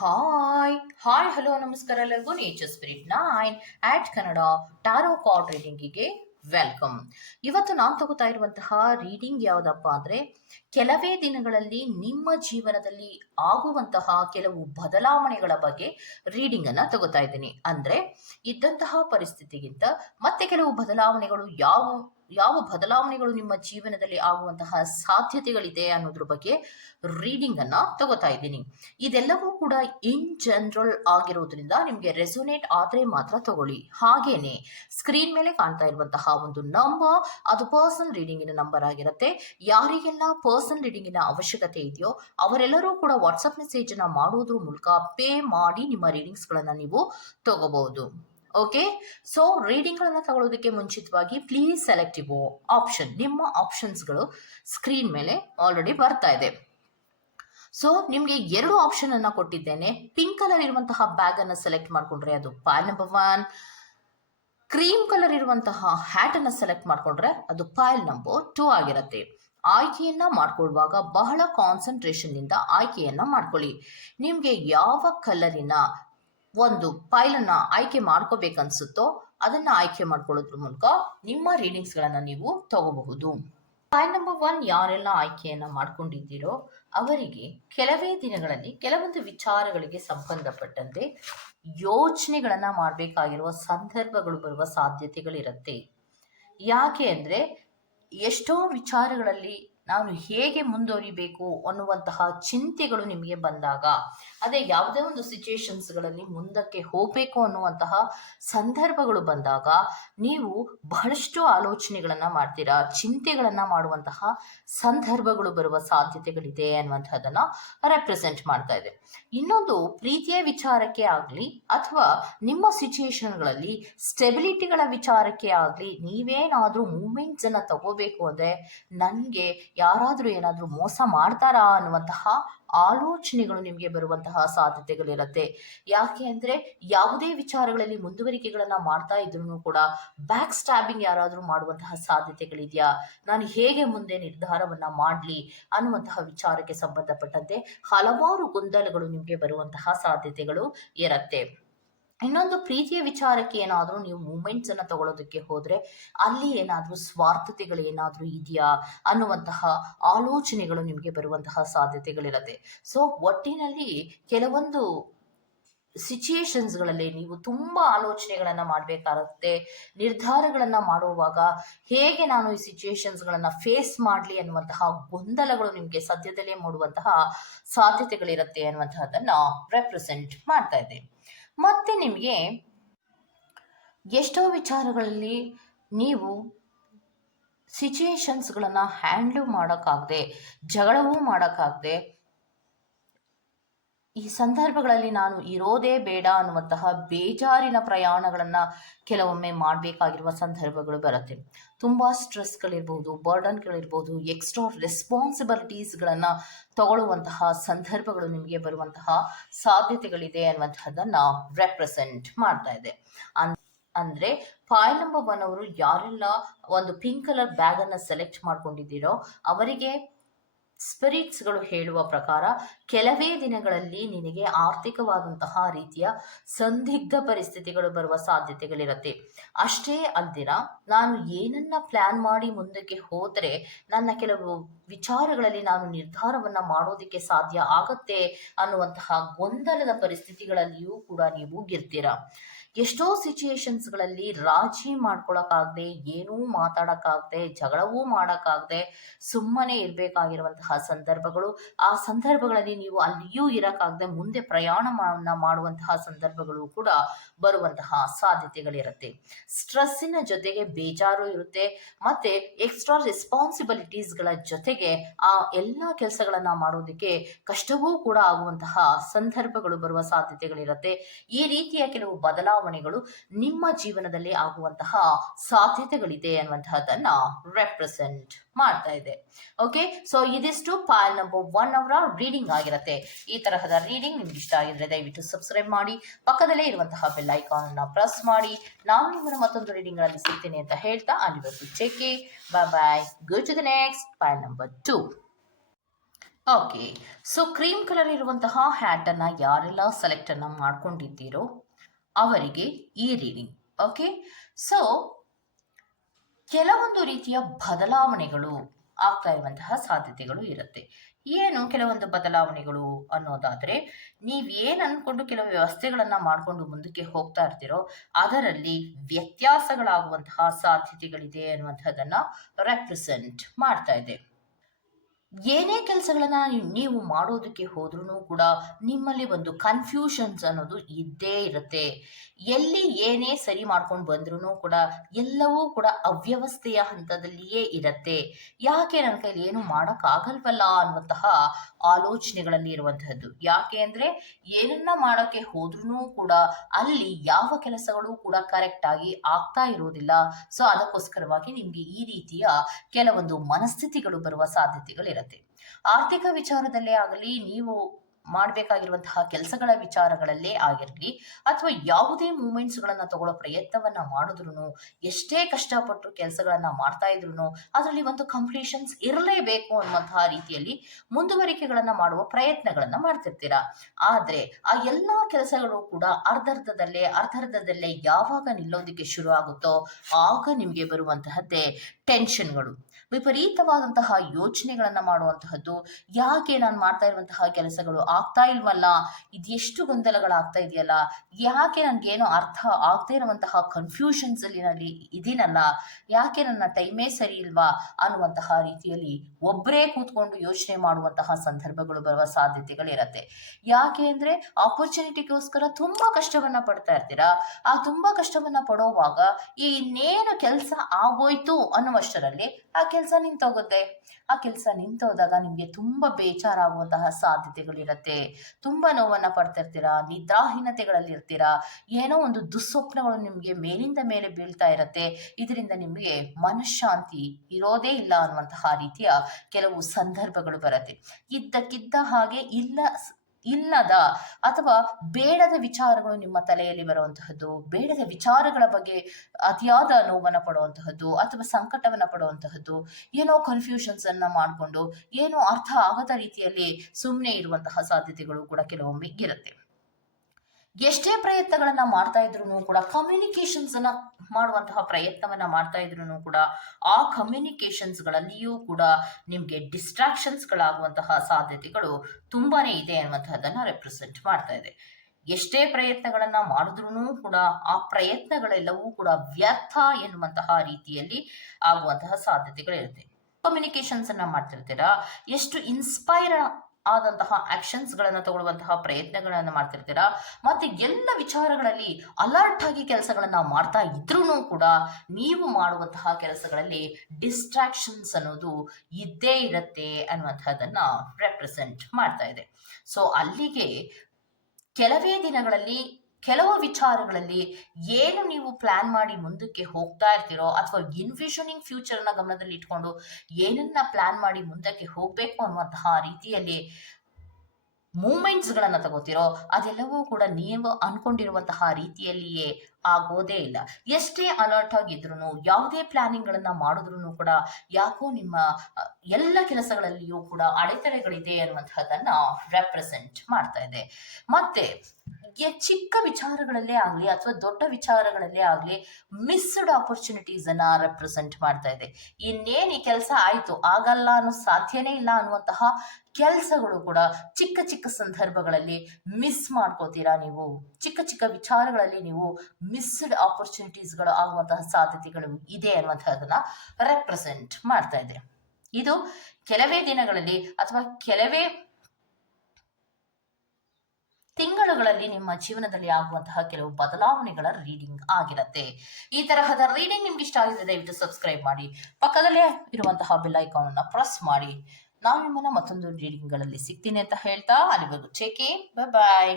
Hi hi hello ನಮಸ್ಕಾರ ಎಲ್ಲರಿಗೂ. Nature spirit nine eight Kannada tarot card ರೀಡಿಂಗಿಗೆ welcome ಇವತ್ತು ನಾನು ತಗೋತಾ ಇರುವಂತಹ ರೀಡಿಂಗ್ ಯಾವುದಪ್ಪ ಅಂದರೆ ಕೆಲವೇ ದಿನಗಳಲ್ಲಿ ನಿಮ್ಮ ಜೀವನದಲ್ಲಿ ಆಗುವಂತಹ ಕೆಲವು ಬದಲಾವಣೆಗಳ ಬಗ್ಗೆ ರೀಡಿಂಗ್ ಅನ್ನ ತಗೋತಾ ಇದ್ದೀನಿ. ಅಂದ್ರೆ ಇದ್ದಂತಹ ಪರಿಸ್ಥಿತಿಗಿಂತ ಮತ್ತೆ ಕೆಲವು ಬದಲಾವಣೆಗಳು ಯಾವ ಯಾವ ಬದಲಾವಣೆಗಳು ನಿಮ್ಮ ಜೀವನದಲ್ಲಿ ಆಗುವಂತಹ ಸಾಧ್ಯತೆಗಳಿದೆ ಅನ್ನೋದ್ರ ಬಗ್ಗೆ ರೀಡಿಂಗ್ ಅನ್ನ ತಗೋತಾ ಇದ್ದೀನಿ. ಇದೆಲ್ಲವೂ ಕೂಡ ಇನ್ ಜನರಲ್ ಆಗಿರೋದ್ರಿಂದ ನಿಮಗೆ ರೆಸೊನೇಟ್ ಆದ್ರೆ ಮಾತ್ರ ತಗೊಳ್ಳಿ. ಹಾಗೇನೆ ಸ್ಕ್ರೀನ್ ಮೇಲೆ ಕಾಣ್ತಾ ಇರುವಂತಹ ಒಂದು ನಂಬರ್ ಅದು ಪರ್ಸನಲ್ ರೀಡಿಂಗಿನ ನಂಬರ್ ಆಗಿರುತ್ತೆ. ಯಾರಿಗೆಲ್ಲ ಪರ್ಸನಲ್ ರೀಡಿಂಗಿನ ಅವಶ್ಯಕತೆ ಇದೆಯೋ, ಅವರೆಲ್ಲರೂ ಕೂಡ ವಾಟ್ಸಪ್ ಮೆಸೇಜ್ ಅನ್ನ ಮಾಡೋದ್ರ ಮೂಲಕ ಪೇ ಮಾಡಿ ನಿಮ್ಮ ರೀಡಿಂಗ್ಸ್ ಗಳನ್ನ ನೀವು ತಗೋಬಹುದು. ಓಕೆ ಸೊ ರೀಡಿಂಗ್ಗಳನ್ನು ತಗೊಳ್ಳೋದಕ್ಕೆ ಮುಂಚಿತವಾಗಿ ಪ್ಲೀಸ್ ಸೆಲೆಕ್ಟ್ ಇವು ಆಪ್ಷನ್ ನಿಮ್ಮ ಆಪ್ಷನ್ಸ್ಗಳು ಸ್ಕ್ರೀನ್ ಮೇಲೆ ಆಲ್ರೆಡಿ ಬರ್ತಾ ಇದೆ. ಸೊ ನಿಮಗೆ ಎರಡು ಆಪ್ಷನ್ ಅನ್ನ ಕೊಟ್ಟಿದ್ದೇನೆ. ಪಿಂಕ್ ಕಲರ್ ಇರುವಂತಹ ಬ್ಯಾಗ್ ಅನ್ನ ಸೆಲೆಕ್ಟ್ ಮಾಡ್ಕೊಂಡ್ರೆ ಅದು pile number one cream colour ಇರುವಂತಹ ಹ್ಯಾಟ್ ಅನ್ನ ಸೆಲೆಕ್ಟ್ ಮಾಡ್ಕೊಂಡ್ರೆ ಅದು ಪಾಯಲ್ ನಂಬರ್ ಟೂ ಆಗಿರುತ್ತೆ. ಆಯ್ಕೆಯನ್ನ ಮಾಡ್ಕೊಳ್ಳುವಾಗ ಬಹಳ ಕಾನ್ಸಂಟ್ರೇಷನ್ನಿಂದ ಆಯ್ಕೆಯನ್ನ ಮಾಡ್ಕೊಳ್ಳಿ. ನಿಮ್ಗೆ ಯಾವ ಕಲರಿನ ಒಂದು ಫೈಲನ್ನ ಆಯ್ಕೆ ಮಾಡ್ಕೋಬೇಕನ್ಸುತ್ತೋ ಅದನ್ನ ಆಯ್ಕೆ ಮಾಡ್ಕೊಳ್ಳೋದ್ರ ಮೂಲಕ ನಿಮ್ಮ ರೀಡಿಂಗ್ಸ್ ಗಳನ್ನ ನೀವು ತಗೋಬಹುದು. ಫೈಲ್ ನಂಬರ್ ಒನ್ ಯಾರೆಲ್ಲ ಆಯ್ಕೆಯನ್ನ ಮಾಡ್ಕೊಂಡಿದ್ದೀರೋ ಅವರಿಗೆ ಕೆಲವೇ ದಿನಗಳಲ್ಲಿ ಕೆಲವೊಂದು ವಿಚಾರಗಳಿಗೆ ಸಂಬಂಧಪಟ್ಟಂತೆ ಯೋಚನೆಗಳನ್ನ ಮಾಡಬೇಕಾಗಿರುವ ಸಂದರ್ಭಗಳು ಬರುವ ಸಾಧ್ಯತೆಗಳಿರುತ್ತೆ. ಯಾಕೆ ಅಂದ್ರೆ ಎಷ್ಟೋ ವಿಚಾರಗಳಲ್ಲಿ ನಾನು ಹೇಗೆ ಮುಂದುವರಿಬೇಕು ಅನ್ನುವಂತಹ ಚಿಂತೆಗಳು ನಿಮಗೆ ಬಂದಾಗ, ಅದೇ ಯಾವುದೇ ಒಂದು ಸಿಚುಯೇಷನ್ಸ್ಗಳಲ್ಲಿ ಮುಂದಕ್ಕೆ ಹೋಗಬೇಕು ಅನ್ನುವಂತಹ ಸಂದರ್ಭಗಳು ಬಂದಾಗ, ನೀವು ಬಹಳಷ್ಟು ಆಲೋಚನೆಗಳನ್ನ ಮಾಡ್ತೀರಾ, ಚಿಂತೆಗಳನ್ನ ಮಾಡುವಂತಹ ಸಂದರ್ಭಗಳು ಬರುವ ಸಾಧ್ಯತೆಗಳಿದೆ ಅನ್ನುವಂಥದ್ದನ್ನ ರೆಪ್ರೆಸೆಂಟ್ ಮಾಡ್ತಾ ಇದೆ. ಇನ್ನೊಂದು ಪ್ರೀತಿಯ ವಿಚಾರಕ್ಕೆ ಆಗಲಿ ಅಥವಾ ನಿಮ್ಮ ಸಿಚುಯೇಷನ್ಗಳಲ್ಲಿ ಸ್ಟೆಬಿಲಿಟಿಗಳ ವಿಚಾರಕ್ಕೆ ಆಗಲಿ ನೀವೇನಾದರೂ ಮೂಮೆಂಟ್ಸ್ ಅನ್ನ ತಗೋಬೇಕು ಅಂದರೆ ನನಗೆ ಯಾರಾದರೂ ಏನಾದರೂ ಮೋಸ ಮಾಡ್ತಾರಾ ಅನ್ನುವಂತಹ ಆಲೋಚನೆಗಳು ನಿಮಗೆ ಬರುವಂತಹ ಸಾಧ್ಯತೆಗಳಿರುತ್ತೆ. ಯಾಕೆ ಅಂದರೆ ಯಾವುದೇ ವಿಚಾರಗಳಲ್ಲಿ ಮುಂದುವರಿಕೆಗಳನ್ನು ಮಾಡ್ತಾ ಇದ್ರು ಕೂಡ ಬ್ಯಾಕ್ ಸ್ಟ್ಯಾಬಿಂಗ್ ಯಾರಾದರೂ ಮಾಡುವಂತಹ ಸಾಧ್ಯತೆಗಳಿದೆಯಾ? ನಾನು ಹೇಗೆ ಮುಂದೆ ನಿರ್ಧಾರವನ್ನು ಮಾಡಲಿ ಅನ್ನುವಂತಹ ವಿಚಾರಕ್ಕೆ ಸಂಬಂಧಪಟ್ಟಂತೆ ಹಲವಾರು ಗೊಂದಲಗಳು ನಿಮಗೆ ಬರುವಂತಹ ಸಾಧ್ಯತೆಗಳು ಇರುತ್ತೆ. ಇನ್ನೊಂದು ಪ್ರೀತಿಯ ವಿಚಾರಕ್ಕೆ ಏನಾದರೂ ನೀವು ಮೂಮೆಂಟ್ಸ್ ಅನ್ನ ತಗೊಳ್ಳೋದಕ್ಕೆ ಹೋದ್ರೆ ಅಲ್ಲಿ ಏನಾದರೂ ಸ್ವಾರ್ಥತೆಗಳು ಏನಾದರೂ ಇದೆಯಾ ಅನ್ನುವಂತಹ ಆಲೋಚನೆಗಳು ನಿಮಗೆ ಬರುವಂತಹ ಸಾಧ್ಯತೆಗಳಿರುತ್ತೆ. ಸೊ ಒಟ್ಟಿನಲ್ಲಿ ಕೆಲವೊಂದು ಸಿಚುಯೇಷನ್ಸ್ಗಳಲ್ಲಿ ನೀವು ತುಂಬ ಆಲೋಚನೆಗಳನ್ನು ಮಾಡಬೇಕಾಗುತ್ತೆ. ನಿರ್ಧಾರಗಳನ್ನು ಮಾಡುವಾಗ ಹೇಗೆ ನಾನು ಈ ಸಿಚುಯೇಷನ್ಸ್ಗಳನ್ನು ಫೇಸ್ ಮಾಡಲಿ ಅನ್ನುವಂತಹ ಗೊಂದಲಗಳು ನಿಮಗೆ ಸದ್ಯದಲ್ಲೇ ಮೂಡುವಂತಹ ಸಾಧ್ಯತೆಗಳಿರುತ್ತೆ ಅನ್ನುವಂತಹದ್ದನ್ನು ರೆಪ್ರೆಸೆಂಟ್ ಮಾಡ್ತಾ ಇದೆ ಮತ್ತೆ ನಿಮಗೆ ಎಷ್ಟೋ ವಿಚಾರಗಳಲ್ಲಿ ನೀವು ಸಿಚುಯೇಷನ್ಸ್ಗಳನ್ನು ಹ್ಯಾಂಡ್ಲ್ ಮಾಡೋಕ್ಕಾಗದೆ ಜಗಳವೂ ಮಾಡೋಕ್ಕಾಗದೆ ಈ ಸಂದರ್ಭಗಳಲ್ಲಿ ನಾನು ಇರೋದೇ ಬೇಡ ಅನ್ನುವಂತಹ ಬೇಜಾರಿನ ಪ್ರಯಾಣಗಳನ್ನು ಕೆಲವೊಮ್ಮೆ ಮಾಡಬೇಕಾಗಿರುವ ಸಂದರ್ಭಗಳು ಬರುತ್ತೆ. ತುಂಬ ಸ್ಟ್ರೆಸ್ಗಳಿರ್ಬೋದು ಬರ್ಡನ್ಗಳಿರ್ಬೋದು ಎಕ್ಸ್ಟ್ರಾ ರೆಸ್ಪಾನ್ಸಿಬಿಲಿಟೀಸ್ಗಳನ್ನು ತಗೊಳ್ಳುವಂತಹ ಸಂದರ್ಭಗಳು ನಿಮಗೆ ಬರುವಂತಹ ಸಾಧ್ಯತೆಗಳಿದೆ ಅನ್ನುವಂತಹದನ್ನ ರೆಪ್ರೆಸೆಂಟ್ ಮಾಡ್ತಾ ಇದೆ. ಅನ್, ಅಂದ್ರೆ ಫೈಲ್ ನಂಬರ್ ಒನ್ ಅವರು ಯಾರೆಲ್ಲ ಒಂದು ಪಿಂಕ್ ಕಲರ್ ಬ್ಯಾಗ್ ಅನ್ನ ಸೆಲೆಕ್ಟ್ ಮಾಡ್ಕೊಂಡಿದ್ದೀರೋ ಅವರಿಗೆ ಸ್ಪಿರಿಟ್ಸ್ಗಳು ಹೇಳುವ ಪ್ರಕಾರ ಕೆಲವೇ ದಿನಗಳಲ್ಲಿ ನಿನಗೆ ಆರ್ಥಿಕವಾದಂತಹ ರೀತಿಯ ಸಂದಿಗ್ಧ ಪರಿಸ್ಥಿತಿಗಳು ಬರುವ ಸಾಧ್ಯತೆಗಳಿರುತ್ತೆ. ಅಷ್ಟೇ ಅಲ್ದಿರ, ನಾನು ಏನನ್ನ ಪ್ಲಾನ್ ಮಾಡಿ ಮುಂದಕ್ಕೆ ಹೋದರೆ ನನ್ನ ಕೆಲವು ವಿಚಾರಗಳಲ್ಲಿ ನಾನು ನಿರ್ಧಾರವನ್ನ ಮಾಡೋದಕ್ಕೆ ಸಾಧ್ಯ ಆಗತ್ತೆ ಅನ್ನುವಂತಹ ಗೊಂದಲದ ಪರಿಸ್ಥಿತಿಗಳಲ್ಲಿಯೂ ಕೂಡ ನೀವು ಗೆಲ್ತೀರಾ ಎಷ್ಟೋ ಸಿಚುಯೇಷನ್ಸ್ಗಳಲ್ಲಿ ರಾಜಿ ಮಾಡ್ಕೊಳಕ್ಕಾಗದೆ, ಏನೂ ಮಾತಾಡಕ್ಕಾಗದೆ, ಜಗಳವೂ ಮಾಡೋಕ್ಕಾಗದೆ ಸುಮ್ಮನೆ ಇರಬೇಕಾಗಿರುವಂತಹ ಸಂದರ್ಭಗಳು. ಆ ಸಂದರ್ಭಗಳಲ್ಲಿ ನೀವು ಅಲ್ಲಿಯೂ ಇರೋಕ್ಕಾಗದೆ ಮುಂದೆ ಪ್ರಯಾಣ ಮಾಡುವಂತಹ ಸಂದರ್ಭಗಳು ಕೂಡ ಬರುವಂತಹ ಸಾಧ್ಯತೆಗಳಿರುತ್ತೆ. ಸ್ಟ್ರೆಸ್ಸಿನ ಜೊತೆಗೆ ಬೇಜಾರು ಇರುತ್ತೆ. ಮತ್ತೆ ಎಕ್ಸ್ಟ್ರಾ ರೆಸ್ಪಾನ್ಸಿಬಿಲಿಟೀಸ್ಗಳ ಜೊತೆಗೆ ಆ ಎಲ್ಲ ಕೆಲಸಗಳನ್ನ ಮಾಡೋದಕ್ಕೆ ಕಷ್ಟವೂ ಕೂಡ ಆಗುವಂತಹ ಸಂದರ್ಭಗಳು ಬರುವ ಸಾಧ್ಯತೆಗಳಿರುತ್ತೆ. ಈ ರೀತಿಯ ಕೆಲವು ಬದಲಾವಣೆಗಳು ನಿಮ್ಮ ಜೀವನದಲ್ಲಿ ಆಗುವಂತಹ ಸಾಧ್ಯತೆಗಳಿದೆ ಅನ್ನುವಂತಹದನ್ನ ರೆಪ್ರೆಸೆಂಟ್ ಮಾಡ್ತಾ ಇದೆ. ಓಕೆ ಸೊ ಇದಿಷ್ಟು ಪಾಯಲ್ ನಂಬರ್ ಒನ್ ಅವರ ರೀಡಿಂಗ್ ಆಗಿರುತ್ತೆ. ಈ ತರಹದ ರೀಡಿಂಗ್ ನಿಮ್ಗೆ ಇಷ್ಟ ಆಗಿದ್ರೆ ದಯವಿಟ್ಟು ಸಬ್ಸ್ಕ್ರೈಬ್ ಮಾಡಿ. ಪಕ್ಕದಲ್ಲೇ ಇರುವಂತಹ ಬೆಲ್ ಐಕಾನ್ ಅನ್ನ ಪ್ರೆಸ್ ಮಾಡಿ. ನಾನು ನಿಮ್ಮನ್ನು ಮತ್ತೊಂದು ರೀಡಿಂಗ್ಗಳಲ್ಲಿ ಸಿಗ್ತೇನೆ ಅಂತ ಹೇಳ್ತಾ ಅಲ್ಲಿವರೆಗೂ ಚೆಕ್ಕಿ bye bye good to the next pile number two okay so cream colour ಇರುವಂತಹ ಹ್ಯಾಟನ್ನು ಯಾರೆಲ್ಲ ಸೆಲೆಕ್ಟನ್ನು ಮಾಡ್ಕೊಂಡಿದ್ದೀರೋ ಅವರಿಗೆ ಈ ರೀಡಿಂಗ್ ಓಕೆ ಸೊ ಕೆಲವೊಂದು ರೀತಿಯ ಬದಲಾವಣೆಗಳು ಆಗ್ತಾ ಇರುವಂತಹ ಸಾಧ್ಯತೆಗಳು ಇರುತ್ತೆ. ಏನು ಕೆಲವೊಂದು ಬದಲಾವಣೆಗಳು ಅನ್ನೋದಾದ್ರೆ, ನೀವ್ ಏನ್ ಅನ್ಕೊಂಡು ಕೆಲವು ವ್ಯವಸ್ಥೆಗಳನ್ನು ಮಾಡ್ಕೊಂಡು ಮುಂದಕ್ಕೆ ಹೋಗ್ತಾ ಇರ್ತೀರೋ, ಅದರಲ್ಲಿ ವ್ಯತ್ಯಾಸಗಳಾಗುವಂತಹ ಸಾಧ್ಯತೆಗಳಿದೆ ಅನ್ನುವಂಥದ್ದನ್ನು ರೆಪ್ರೆಸೆಂಟ್ ಮಾಡ್ತಾ ಇದೆ. ಏನೇ ಕೆಲಸಗಳನ್ನ ನೀವು ಮಾಡೋದಕ್ಕೆ ಹೋದ್ರೂ ಕೂಡ ನಿಮ್ಮಲ್ಲಿ ಒಂದು ಕನ್ಫ್ಯೂಷನ್ಸ್ ಅನ್ನೋದು ಇದ್ದೇ ಇರುತ್ತೆ. ಎಲ್ಲಿ ಏನೇ ಸರಿ ಮಾಡ್ಕೊಂಡು ಬಂದ್ರೂ ಕೂಡ ಎಲ್ಲವೂ ಕೂಡ ಅವ್ಯವಸ್ಥೆಯ ಹಂತದಲ್ಲಿಯೇ ಇರುತ್ತೆ. ಯಾಕೆ ನನ್ನ ಕೈಲಿ ಏನು ಮಾಡೋಕ್ಕಾಗಲ್ವಲ್ಲ ಅನ್ನುವಂತಹ ಆಲೋಚನೆಗಳಲ್ಲಿ ಇರುವಂತಹದ್ದು. ಯಾಕೆ ಅಂದ್ರೆ ಏನನ್ನ ಮಾಡೋಕ್ಕೆ ಹೋದ್ರೂ ಕೂಡ ಅಲ್ಲಿ ಯಾವ ಕೆಲಸಗಳು ಕೂಡ ಕರೆಕ್ಟ್ ಆಗಿ ಆಗ್ತಾ ಇರೋದಿಲ್ಲ. ಸೊ ಅದಕ್ಕೋಸ್ಕರವಾಗಿ ನಿಮ್ಗೆ ಈ ರೀತಿಯ ಕೆಲವೊಂದು ಮನಸ್ಥಿತಿಗಳು ಬರುವ ಸಾಧ್ಯತೆಗಳಿರುತ್ತೆ ಆರ್ಥಿಕ ವಿಚಾರದಲ್ಲೇ ಆಗಲಿ ನೀವು ಮಾಡಬೇಕಾಗಿರುವಂತಹ ಕೆಲಸಗಳ ವಿಚಾರಗಳಲ್ಲೇ ಆಗಿರಲಿ, ಅಥವಾ ಯಾವುದೇ ಮೂಮೆಂಟ್ಸ್ಗಳನ್ನು ತಗೊಳ್ಳೋ ಪ್ರಯತ್ನವನ್ನ ಮಾಡಿದ್ರು ಎಷ್ಟೇ ಕಷ್ಟಪಟ್ಟು ಕೆಲಸಗಳನ್ನ ಮಾಡ್ತಾ ಇದ್ರು ಅದರಲ್ಲಿ ಒಂದು ಕಂಪ್ಲೀಷನ್ಸ್ ಇರಲೇಬೇಕು ಅನ್ನುವಂತಹ ರೀತಿಯಲ್ಲಿ ಮುಂದುವರಿಕೆಗಳನ್ನ ಮಾಡುವ ಪ್ರಯತ್ನಗಳನ್ನ ಮಾಡ್ತಿರ್ತೀರಾ. ಆದ್ರೆ, ಆ ಎಲ್ಲಾ ಕೆಲಸಗಳು ಕೂಡ ಅರ್ಧರ್ಧದಲ್ಲೇ ಅರ್ಧರ್ಧದಲ್ಲೇ ಯಾವಾಗ ನಿಲ್ಲೋದಕ್ಕೆ ಶುರು ಆಗುತ್ತೋ, ಆಗ ನಿಮಗೆ ಬರುವಂತಹದ್ದೇ ಟೆನ್ಷನ್ಗಳು ವಿಪರೀತವಾದಂತಹ ಯೋಚನೆಗಳನ್ನ ಮಾಡುವಂತಹದ್ದು, ಯಾಕೆ ನಾನು ಮಾಡ್ತಾ ಇರುವಂತಹ ಕೆಲಸಗಳು ಆಗ್ತಾ ಇಲ್ವಲ್ಲ? ಇದೆಷ್ಟು ಗೊಂದಲಗಳಾಗ್ತಾ ಇದೆಯಲ್ಲ? ಯಾಕೆ ನನಗೇನು ಅರ್ಥ ಆಗ್ತಾ ಇರುವಂತಹ ಕನ್ಫ್ಯೂಷನ್ಸ್ ಅಲ್ಲಿ ನಲ್ಲಿ ಇದೀನಲ್ಲ? ಯಾಕೆ ನನ್ನ ಟೈಮೇ ಸರಿ ಇಲ್ವಾ? ಅನ್ನುವಂತಹ ರೀತಿಯಲ್ಲಿ ಒಬ್ಬರೇ ಕೂತ್ಕೊಂಡು ಯೋಚನೆ ಮಾಡುವಂತಹ ಸಂದರ್ಭಗಳು ಬರುವ ಸಾಧ್ಯತೆಗಳಿರತ್ತೆ. ಯಾಕೆ ಅಂದ್ರೆ ಆಪರ್ಚುನಿಟಿಗೋಸ್ಕರ ತುಂಬಾ ಕಷ್ಟವನ್ನ ಪಡ್ತಾ ಇರ್ತೀರಾ? ಆ ತುಂಬಾ ಕಷ್ಟವನ್ನ ಪಡೋವಾಗ ಈ ಇನ್ನೇನು ಕೆಲಸ ಆಗೋಯ್ತು ಅನ್ನುವಷ್ಟರಲ್ಲಿ ಆ ಕೆಲಸ ನಿಂತೋಗುತ್ತೆ. ಆ ಕೆಲಸ ನಿಂತೋದಾಗ ನಿಮ್ಗೆ ತುಂಬಾ ಬೇಜಾರಾಗುವಂತಹ ಸಾಧ್ಯತೆಗಳಿರತ್ತೆ. ತುಂಬಾ ನೋವನ್ನ ಪಡ್ತಿರ್ತೀರಾ? ನಿದ್ರಾಹೀನತೆಗಳಲ್ಲಿ ಇರ್ತೀರಾ? ಏನೋ ಒಂದು ದುಸ್ವಪ್ನಗಳು ನಿಮ್ಗೆ ಮೇಲಿಂದ ಮೇಲೆ ಬೀಳ್ತಾ ಇರತ್ತೆ. ಇದರಿಂದ ನಿಮಗೆ ಮನಃಶಾಂತಿ ಇರೋದೇ ಇಲ್ಲ ಅನ್ನುವಂತಹ ರೀತಿಯ ಕೆಲವು ಸಂದರ್ಭಗಳು ಬರುತ್ತೆ. ಇದ್ದಕ್ಕಿದ್ದ ಹಾಗೆ ಇಲ್ಲ ಇಲ್ಲದ ಅಥವಾ ಬೇಡದ ವಿಚಾರಗಳು ನಿಮ್ಮ ತಲೆಯಲ್ಲಿ ಬರುವಂತಹದ್ದು, ಬೇಡದ ವಿಚಾರಗಳ ಬಗ್ಗೆ ಅತಿಯಾದ ನೋವನ್ನ ಪಡುವಂತಹದ್ದು ಅಥವಾ ಸಂಕಟವನ್ನ ಪಡುವಂತಹದ್ದು, ಏನೋ ಕನ್ಫ್ಯೂಷನ್ಸ್ ಅನ್ನ ಮಾಡಿಕೊಂಡು ಏನೋ ಅರ್ಥ ಆಗದ ರೀತಿಯಲ್ಲಿ ಸುಮ್ಮನೆ ಇರುವಂತಹ ಸಾಧ್ಯತೆಗಳು ಕೂಡ ಕೆಲವೊಮ್ಮೆ ಇರುತ್ತೆ. ಎಷ್ಟೇ ಪ್ರಯತ್ನಗಳನ್ನ ಮಾಡ್ತಾ ಇದ್ರು ಕೂಡ ಕಮ್ಯುನಿಕೇಶನ್ಸ್ ಅನ್ನ ಮಾಡುವಂತಹ ಪ್ರಯತ್ನವನ್ನ ಮಾಡ್ತಾ ಇದ್ರು ಕೂಡ ಆ ಕಮ್ಯುನಿಕೇಶನ್ಸ್ ಗಳಲ್ಲಿಯೂ ಕೂಡ ನಿಮ್ಗೆ ಡಿಸ್ಟ್ರಾಕ್ಷನ್ಸ್ ಗಳಾಗುವಂತಹ ಸಾಧ್ಯತೆಗಳು ತುಂಬಾನೇ ಇದೆ ಅನ್ನುವಂತಹದನ್ನ ರೆಪ್ರೆಸೆಂಟ್ ಮಾಡ್ತಾ ಇದೆ. ಎಷ್ಟೇ ಪ್ರಯತ್ನಗಳನ್ನ ಮಾಡಿದ್ರು ಕೂಡ ಆ ಪ್ರಯತ್ನಗಳೆಲ್ಲವೂ ಕೂಡ ವ್ಯರ್ಥ ಎನ್ನುವಂತಹ ರೀತಿಯಲ್ಲಿ ಆಗುವಂತಹ ಸಾಧ್ಯತೆಗಳಿರುತ್ತೆ. ಕಮ್ಯುನಿಕೇಶನ್ಸ್ ಅನ್ನ ಮಾಡ್ತಿರ್ತೀರಾ? ಎಷ್ಟು ಇನ್ಸ್ಪೈರ್ ಆದಂತಹ ಆಕ್ಷನ್ಸ್ ಗಳನ್ನ ತಗೊಳ್ಳುವಂತಹ ಪ್ರಯತ್ನಗಳನ್ನು ಮಾಡ್ತಿರ್ತೀರಾ? ಮತ್ತೆ ಎಲ್ಲ ವಿಚಾರಗಳಲ್ಲಿ ಅಲರ್ಟ್ ಆಗಿ ಕೆಲಸಗಳನ್ನು ಮಾಡ್ತಾ ಇದ್ರೂ ಕೂಡ ನೀವು ಮಾಡುವಂತಹ ಕೆಲಸಗಳಲ್ಲಿ ಡಿಸ್ಟ್ರಾಕ್ಷನ್ಸ್ ಅನ್ನೋದು ಇದ್ದೇ ಇರತ್ತೆ ಅನ್ನುವಂಥದ್ದನ್ನು ರೆಪ್ರೆಸೆಂಟ್ ಮಾಡ್ತಾ ಇದೆ. ಸೊ ಅಲ್ಲಿಗೆ ಕೆಲವೇ ದಿನಗಳಲ್ಲಿ ಕೆಲವು ವಿಚಾರಗಳಲ್ಲಿ ಏನು ನೀವು ಪ್ಲಾನ್ ಮಾಡಿ ಮುಂದಕ್ಕೆ ಹೋಗ್ತಾ ಇರ್ತೀರೋ ಅಥವಾ ಇನ್ವಿಷನಿಂಗ್ ಫ್ಯೂಚರ್ನ ಗಮನದಲ್ಲಿ ಇಟ್ಕೊಂಡು ಏನನ್ನ ಪ್ಲಾನ್ ಮಾಡಿ ಮುಂದಕ್ಕೆ ಹೋಗ್ಬೇಕು ಅನ್ನುವಂತಹ ರೀತಿಯಲ್ಲಿ ಮೂಮೆಂಟ್ಸ್ಗಳನ್ನ ತಗೋತಿರೋ ಅದೆಲ್ಲವೂ ಕೂಡ ನೀವು ಅನ್ಕೊಂಡಿರುವಂತಹ ರೀತಿಯಲ್ಲಿಯೇ ಆಗೋದೇ ಇಲ್ಲ. ಎಷ್ಟೇ ಅಲರ್ಟ್ ಆಗಿದ್ರು ಯಾವುದೇ ಪ್ಲಾನಿಂಗ್ ಗಳನ್ನ ಮಾಡಿದ್ರು ಕೂಡ ಯಾಕೋ ನಿಮ್ಮ ಎಲ್ಲ ಕೆಲಸಗಳಲ್ಲಿಯೂ ಕೂಡ ಅಡೆತಡೆಗಳಿದೆ ಅನ್ನುವಂತಹದನ್ನ ರೆಪ್ರೆಸೆಂಟ್ ಮಾಡ್ತಾ ಇದೆ. ಮತ್ತೆ ಚಿಕ್ಕ ವಿಚಾರಗಳಲ್ಲೇ ಆಗಲಿ ಅಥವಾ ದೊಡ್ಡ ವಿಚಾರಗಳಲ್ಲೇ ಆಗಲಿ ಮಿಸ್ಡ್ ಆಪರ್ಚುನಿಟೀಸ್ ಅನ್ನ ರೆಪ್ರೆಸೆಂಟ್ ಮಾಡ್ತಾ ಇದೆ. ಇನ್ನೇನು ಈ ಕೆಲಸ ಆಯ್ತು, ಆಗಲ್ಲ ಅನ್ನೋ ಸಾಧ್ಯನೇ ಇಲ್ಲ ಅನ್ನುವಂತಹ ಕೆಲಸಗಳು ಕೂಡ ಚಿಕ್ಕ ಚಿಕ್ಕ ಸಂದರ್ಭಗಳಲ್ಲಿ ಮಿಸ್ ಮಾಡ್ಕೋತೀರಾ ನೀವು? ಚಿಕ್ಕ ಚಿಕ್ಕ ವಿಚಾರಗಳಲ್ಲಿ ನೀವು ಮಿಸ್ಡ್ ಆಪರ್ಚುನಿಟೀಸ್ಗಳು ಆಗುವಂತಹ ಸಾಧ್ಯತೆಗಳು ಇದೆ ಅನ್ನುವಂತಹದನ್ನ ರೆಪ್ರೆಸೆಂಟ್ ಮಾಡ್ತಾ ಇದೆ. ಇದು ಕೆಲವೇ ದಿನಗಳಲ್ಲಿ ಅಥವಾ ಕೆಲವೇ ತಿಂಗಳುಗಳಲ್ಲಿ ನಿಮ್ಮ ಜೀವನದಲ್ಲಿ ಆಗುವಂತಹ ಕೆಲವು ಬದಲಾವಣೆಗಳ ರೀಡಿಂಗ್ ಆಗಿರುತ್ತೆ. ಈ ತರಹದ ರೀಡಿಂಗ್ ನಿಮ್ಗೆ ಇಷ್ಟ ಆಗಿದೆ ದಯವಿಟ್ಟು ಸಬ್ಸ್ಕ್ರೈಬ್ ಮಾಡಿ. ಪಕ್ಕದಲ್ಲೇ ಇರುವಂತಹ ಬೆಲ್ ಐಕಾನ್ ಅನ್ನ ಪ್ರೆಸ್ ಮಾಡಿ. ನಾವು ನಿಮ್ಮನ್ನ ಮತ್ತೊಂದು ರೀಡಿಂಗ್ಗಳಲ್ಲಿ ಸಿಗ್ತೀನಿ ಅಂತ ಹೇಳ್ತಾ, ಅಲ್ಲಿವರೆಗೂ ಚೇಕಿ ಬಾಯ್